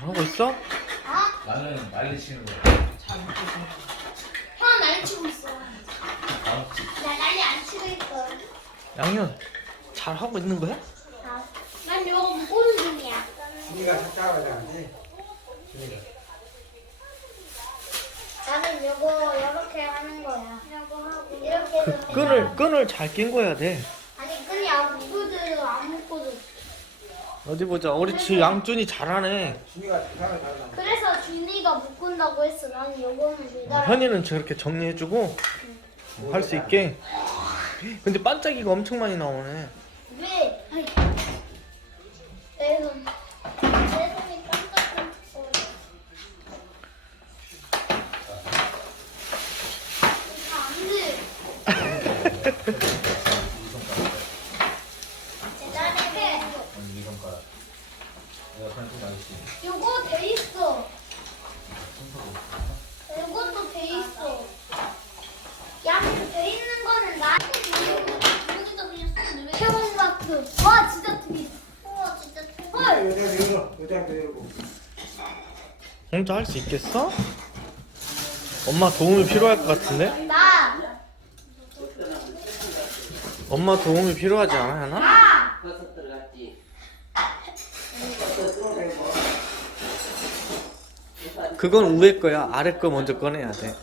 잘하고 있어? 아, 나는 난리 치는 거야. 형 난리 치고 있어. 알았지? 나 난리 안 치고 있어. 양현 잘하고 있는 거야? 아, 난 이거 묶는 중이야. 준이가 삭감하지 않지? 준이가. 나는 이거 이렇게 하는 거야. 이거 하고 이렇게 그 끈을 끈을 잘 낀 거야 돼. 아니 끈이 안 묶어도 안 묶어도. 어디 보자. 우리 지 양준이 잘하네. 준이가 이상하게 잘하잖아. 그래서 준이가 묶은다고 했어. 나는 이거는 매달. 현이는 저렇게 정리해주고 할 수 있게. 근데 반짝이가 엄청 많이 나오네. 왜? 아이. 내 손. 내 손이 깜짝깜짝. 안 돼. 대단해. 언니 이 손가락. 내가 그냥 좀 날씨. 요거 돼 있어. 요것도 돼 있어. 양돼 있는 거는 나한테 주고 여기다 그냥 쓰면 돼. 태원 마크. 와 진짜 돼 있어. 우와 진짜 돼. 헐. 여자 열어. 여자 열고. 혼자 할 수 있겠어? 엄마 도움이 필요할 것 같은데? 나. 엄마 도움이 필요하지 않아, 하나? 나. 버섯 들어갔지. 그건 위에 거야. 아래 거 먼저 꺼내야 돼.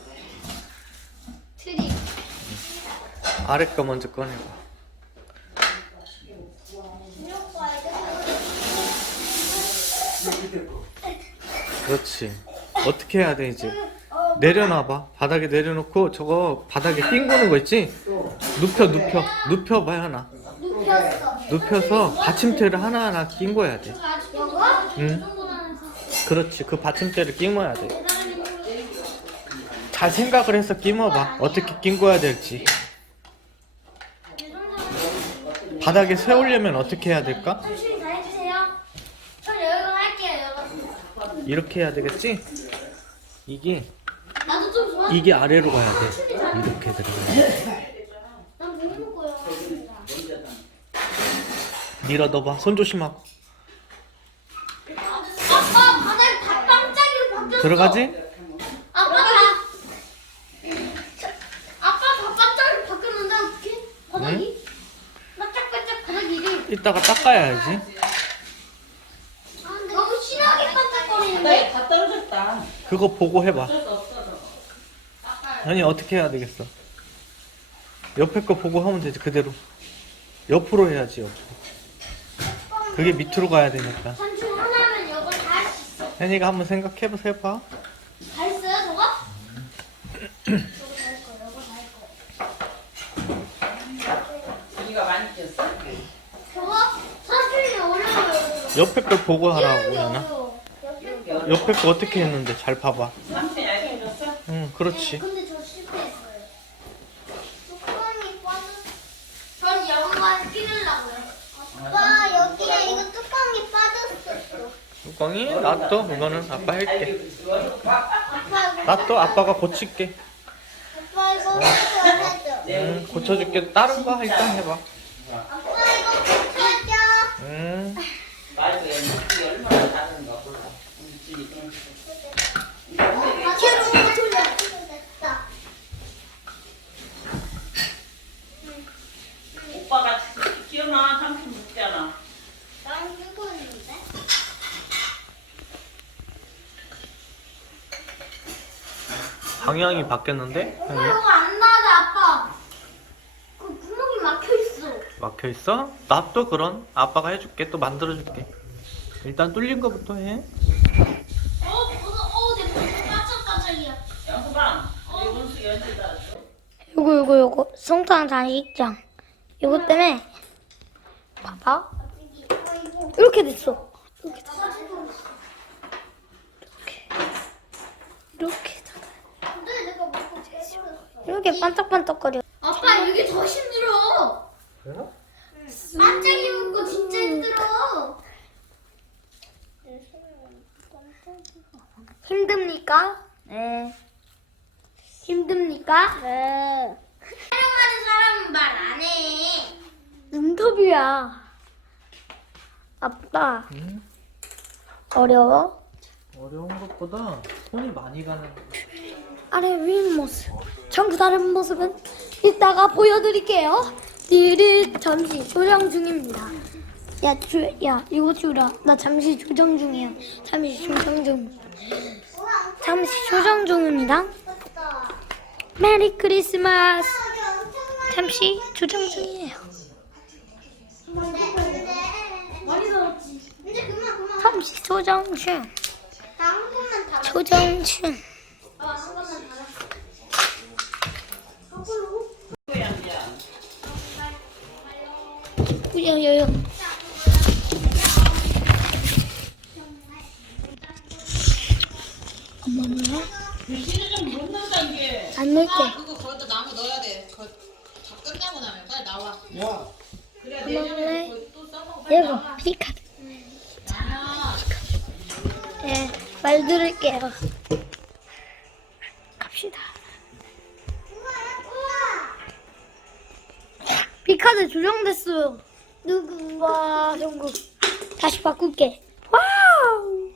트리. 아래 거 먼저 꺼내봐. 그렇지. 어떻게 해야 돼 이제? 내려놔봐. 바닥에 내려놓고 저거 바닥에 낑구는 거 있지? 눕혀 눕혀 눕혀봐 하나. 눕혀서 받침대를 하나하나 낑거야 돼. 응. 그렇지. 그 받침대를 낑어야 돼. 잘 생각을 해서 낑어봐. 어떻게 낑거야 될지. 바닥에 세우려면 어떻게 해야 될까? 삼촌이 다 해주세요. 전 여기서 할게요. 여기서. 이렇게 해야 되겠지? 이게 나도 좀 좋아. 이게 아래로 가야 돼. 이렇게 들어가. 난못 먹어요. 밀어 넣어봐. 손 조심하고. 아빠 바닥에 다 깜짝이로 바뀌었어. 들어가지? 아빠 다. 아빠 다 깜짝이로 바뀌었는데 어떻게? 바닥이? 반짝반짝 바닥이. 이따가 닦아야지. 아, 근데 너무 신나게 바닥에 반짝거리는데? 다 그거 보고 해봐. 어쩔 수 없어. 저거. 아니 어떻게 해야 되겠어? 옆에 거 보고 하면 되지 그대로. 옆으로 해야지 옆으로. 그게 밑으로 가야 되니까. 삼촌 하나면 이걸 다할 수 있어. 혜니가 한번 생각해봐 해봐. 다 했어요, 저거? 저거 다할 거예요. 이거 다할 거예요. 이가 많이 꼈어? 저거? 삼촌이 어려워요. 옆에 걸 보고 하라고 하나. 옆에 거. 어떻게 했는데 잘 봐봐. 응 그렇지. 근데 저 실패했어요. 뚜껑이 빠졌. 전 영광 끼려고요. 아빠 여기에 이거 뚜껑이 빠졌었어. 뚜껑이 놔둬 그거는 아빠 할게. 아빠 이거 놔둬 아빠가 고칠게. 아빠 이거 고쳐줘. 응 고쳐줄게. 다른 거 일단 해봐. 아빠 이거 고쳐줘. 응. 말도 물이 얼마나 다른가 몰라. 물질이 좀. 계속 돌려. 됐다. 오빠가 기억나? 삼촌 묻잖아. 나랑 끼고 있는데? 방향이 바뀌었는데? 엄마 혜니? 이거 안 나가 아빠. 그 구멍이 막혀 있어. 막혀 있어? 놔둬 그런. 아빠가 해줄게. 또 만들어줄게. 일단 뚫린 거부터 해. 어, 어, 내 손이 반짝반짝이야. 영수방, 이 원수 연주다. 요거 요거 요거 송탕 단식장 요거 때문에 봐봐 어. 이렇게 됐어 이렇게 됐어 이렇게 근데 내가 먹고 깨버렸어. 이렇게 반짝반짝거려 아빠 이게 더 힘들어. 반짝이 먹고 진짜 힘들어. 힘듭니까? 네 힘듭니까? 네 촬영하는 사람은 말 안 해. 인터뷰야 아빠 응? 어려워? 어려운 것보다 손이 많이 가는 아래 위 모습. 전부 다른 모습은 이따가 보여드릴게요. 띠리 잠시 조정 중입니다. 야, 주, 야, 이거 주라. 나 잠시 조정 중이야. 잠시 조정 중. 잠시 조정 중입니다. 메리 크리스마스. 잠시 조정 중이에요. 잠시 조정 중. 조정 중. 예, 말 들을게요. 갑시다. 피카드 조정됐어요. 누구? 와, 정국. 다시 바꿀게. 와우!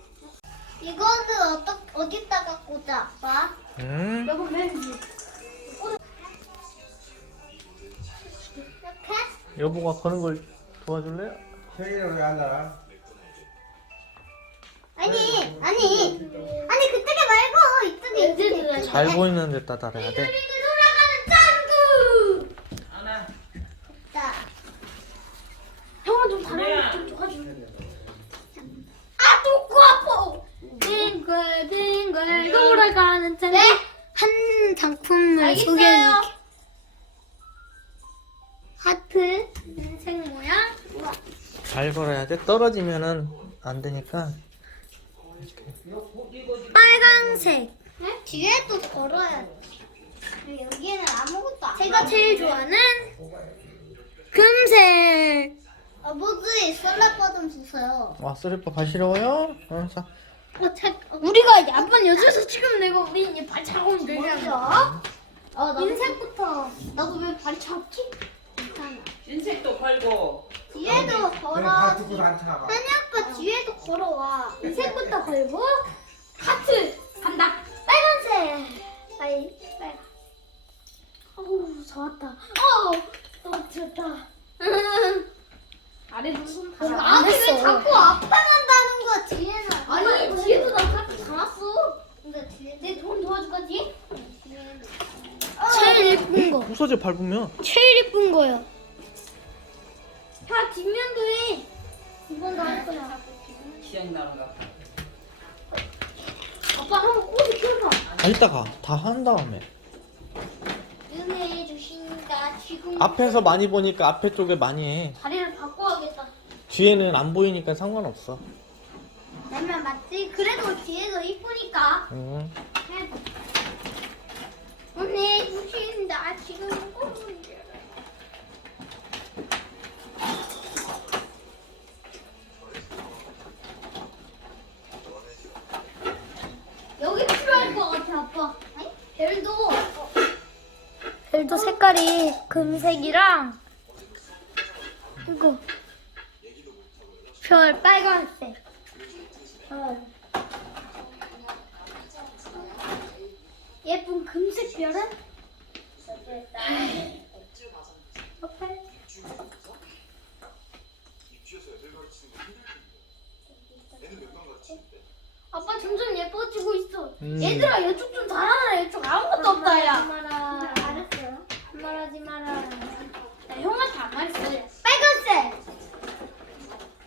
이거는 어떠, 어디다가 꽂아? 봐. 응? 여보 왠지. 이렇게? 여보가 거는 걸 도와줄래요? 형이랑 왜안 나와? 아니, 아니, 아니 그쪽에 말고 이쪽에 이쪽에. 잘 보이는 데다 달아야 돼 그리고 돌아가는 짱구. 안아. 자, 형아 좀 그래야. 아, 또코 아파. 딩글 딩글 돌아가는 짠. 네? 한 작품을 알겠어요. 소개해줄게. 하트 흰색 모양. 잘 걸어야 돼 떨어지면은 안 되니까 빨강색. 네? 뒤에도 걸어야 돼. 여기에는 아무것도 안 제가. 제일 좋아하는 금색. 아버지 썰레 버좀 주세요. 와 쓰리빠 발시러워요? 어, 자. 어, 자, 우리가 야반 여자에서 지금 내가 우리 이제 발 차고 되잖아. 뭐죠? 어, 나도 인색부터. 나도 왜 발이 차갑지? 괜찮아. 인색도 걸고. 뒤에도 걸어. 발 뜯고 안 차가. 한이 아빠 뒤에도 걸어와. 인색부터 걸고 하트 간다. 빨간색. 빨 빨. 어우 좋았다. 어 너무 좋다. 아래 무슨 아니 왜 자꾸 앞에만 다는 거야 뒤에는? 아니 뒤에도 나 하트 담았어. 근데 뒤에 내돈 도와줄까 뒤에? 제일 예쁜 거. 부서져 밟으면 제일 예쁜 거요. 다 뒷면도 해. 이번도 할 거야. 기억나는 거. 아빠 한번 꼬리 껴봐. 아 이따가 다 한 다음에 은혜 주신다 지금 앞에서 많이 보니까 앞에 쪽에 많이 해 다리를 바꿔야겠다. 뒤에는 안 보이니까 상관없어 내말 맞지? 그래도 뒤에서 이쁘니까 응. 은혜 주신다 지금 여기 필요할 것 같아 아빠 별도 별도 색깔이 금색이랑 이거 별 빨간색. 별. 예쁜 금색 별은 아빠 점점 예뻐지고 있어. 음. 얘들아 이쪽 좀 달아라. 이쪽 아무것도 없다 야. 말하지 마라. 야, 형한테 안 말했어. 빨간색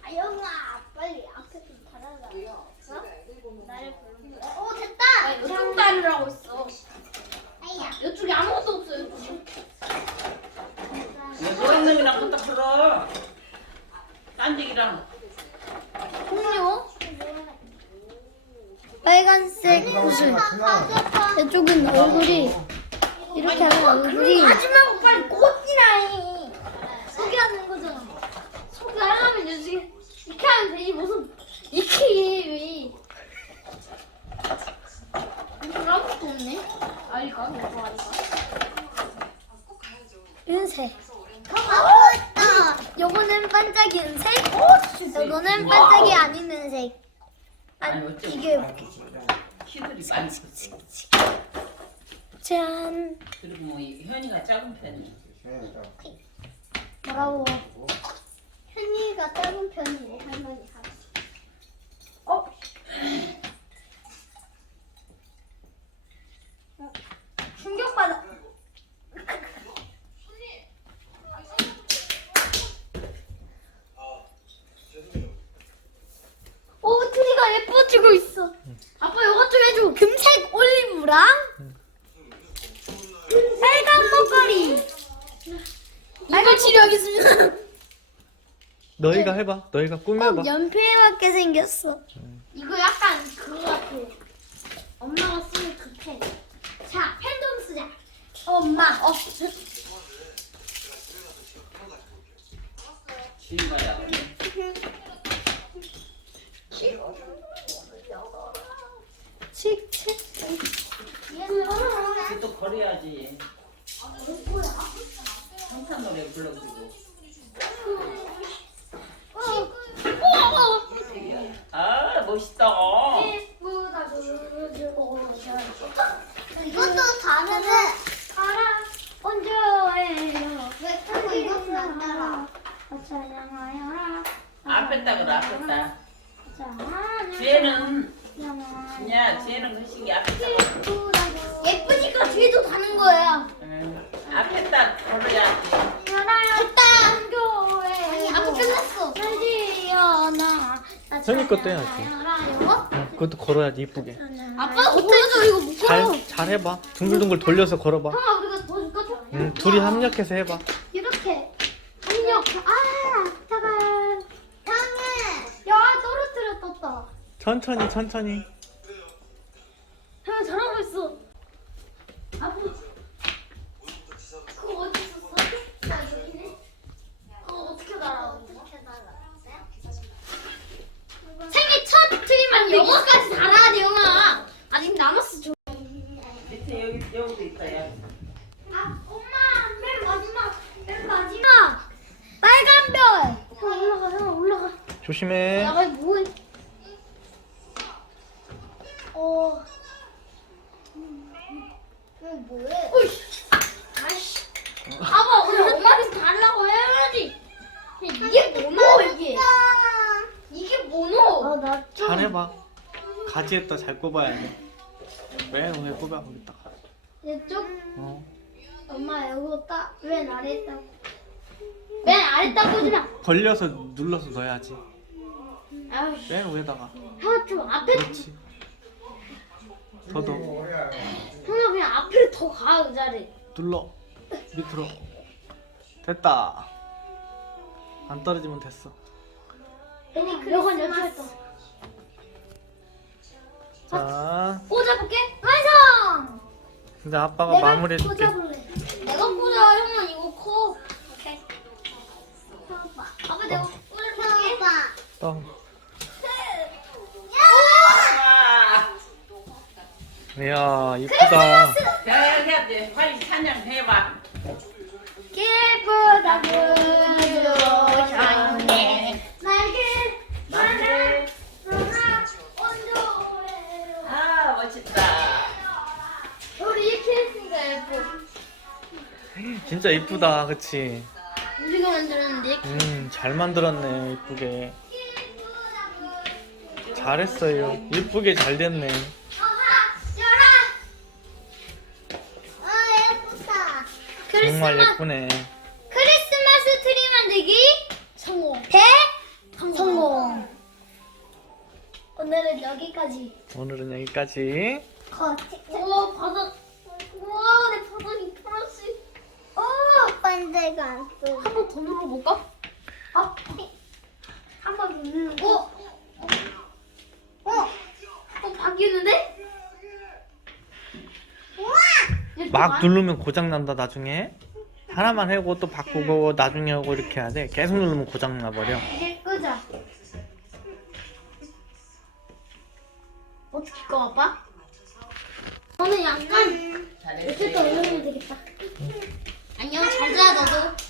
아 영아 빨리 앞에 좀 달아라 어? 나를 부르는 거야 오 됐다 아, 이쪽 다리라고 있어. 아야 이쪽에 아무것도 없어. 이쪽에. 노란 놈이랑 갖다 풀어. 딴지기랑. 동료. 빨간색 구슬. 가져가 이쪽은 얼굴이 이렇게 하면 얼굴이 하지 말고 빨리 꽂지라 해. 소개하는 거잖아. 소개하려면 요즘 이렇게 하면 되지 무슨 이렇게 해 왜? 이거 아무것도 없네. 아이가 이거 아이가. 은색. 아 요거는 반짝이 은색. 요거는 반짝이 아닌 은색. 아니 어쩌고 이게 키들이 많이 컸어. 짠 그리고 뭐 이- 현이가 작은 편이야. 뭐라고 현이가 작은 편이고 할머니가. 어? 충격받아 오 트리가 예뻐지고 있어 아빠 이것 좀 해줘 금색 올리브랑 빨간 목걸이 이거 치료하겠습니다 너희가 해봐. 너희가 꾸며봐. 꼭 연필 같게 생겼어. 이거 약간 그거 같아. 엄마가 쓰는 그 펜. 자, 펜 좀 쓰자. 어, 엄마, 어. 주인가야. 칙, 칙. 또 걸어야지. 평탄 노래 불러주고. 아 멋있다. 이것도 다르네. 알아, 언제예요? 왜 자꾸 이것도 안 따라? 찬양하여라. 앞에 따 그래 앞에 따. 뒤에는 그냥 뒤에는 그식이 앞에 따. 예쁘니까 뒤에도 다는 거예요. 응. 앞에 따 걸어야지. 됐다. 교회. 아까 끝났어. 현이 것도 해야지. 알아요? 응, 그것도 걸어야지 이쁘게. 아빠 보여줘 이거 못 걸어. 잘잘 해봐. 둥글둥글 돌려서 걸어봐. 형아 우리가 도와줄까? 응, 둘이 합력해서 해봐. 이렇게 합력. 아 잠깐. 형은 야 떨어뜨려 떴다. 천천히 천천히. 형 잘하고 있어. 아빠. 그거 어디 있었어? 나 여기네. 그거 어떻게 달아? 어떻게 달았어요? 생일 첫 트리만 여기까지 달아야 돼 형아. 아직 남았어 저. 밑에 여기 여기도 있다 야. 아, 엄마, 맨 마지막, 맨 마지막. 빨간 별. 형 올라가, 형 올라가. 조심해. 야, 이 뭐해? 어, 이거 뭐해? 어이씨. 아이씨. 아빠 오늘 엄마한테 달라고 해야지. 이게 뭐노 이게? 이게 뭐노? 나잘 해봐. 가지에다 잘 꼽아야 돼. 왜 오늘 꼽아 거기다가. 이쪽 어. 엄마 이거 딱 맨 아래 딱. 맨 아래 딱 마. 벌려서 눌러서 넣어야지. 아이씨. 맨 위에다가. 형좀 앞에 그렇지. 더더 더 가 의자를. 눌러. 밑으로. 됐다. 안 떨어지면 됐어. 이건 이렇게 했어. 자, 꽂아볼게. 완성. 이제 아빠가 마무리 해줄게. 꽂아볼래. 내가 꽂아. 형은 이거 코. 오케이. 아빠. 아빠 내가 꽂아줄게. 오빠. 또. 와. 이야, 이쁘다. 야 해야 돼. 빨리 찬양 해봐. 기쁘다 부르셨네. 날개 맞네. 하나 온도에. 아 멋있다. 우리 이렇게 했으니까 예뻐. 진짜 이쁘다, 그치? 우리가 만들었는데. 음, 잘 만들었네, 이쁘게. 잘했어요. 이쁘게 잘 됐네. 정말 크리스마스 예쁘네. 크리스마스 트리 만들기 성공. 대 성공. 오늘은 여기까지. 오늘은 여기까지. 오 바닥. 우와 내 바닥이 플러스. 어. 반대가 안 써. 한번 더 눌러볼까? 아. 한 번 더 누르고. 어. 어. 어 바뀌는데? 우와. 막 누르면 고장 난다 나중에. 하나만 해고 또 바꾸고 나중에 하고 이렇게 해야 돼. 계속 누르면 고장 나버려.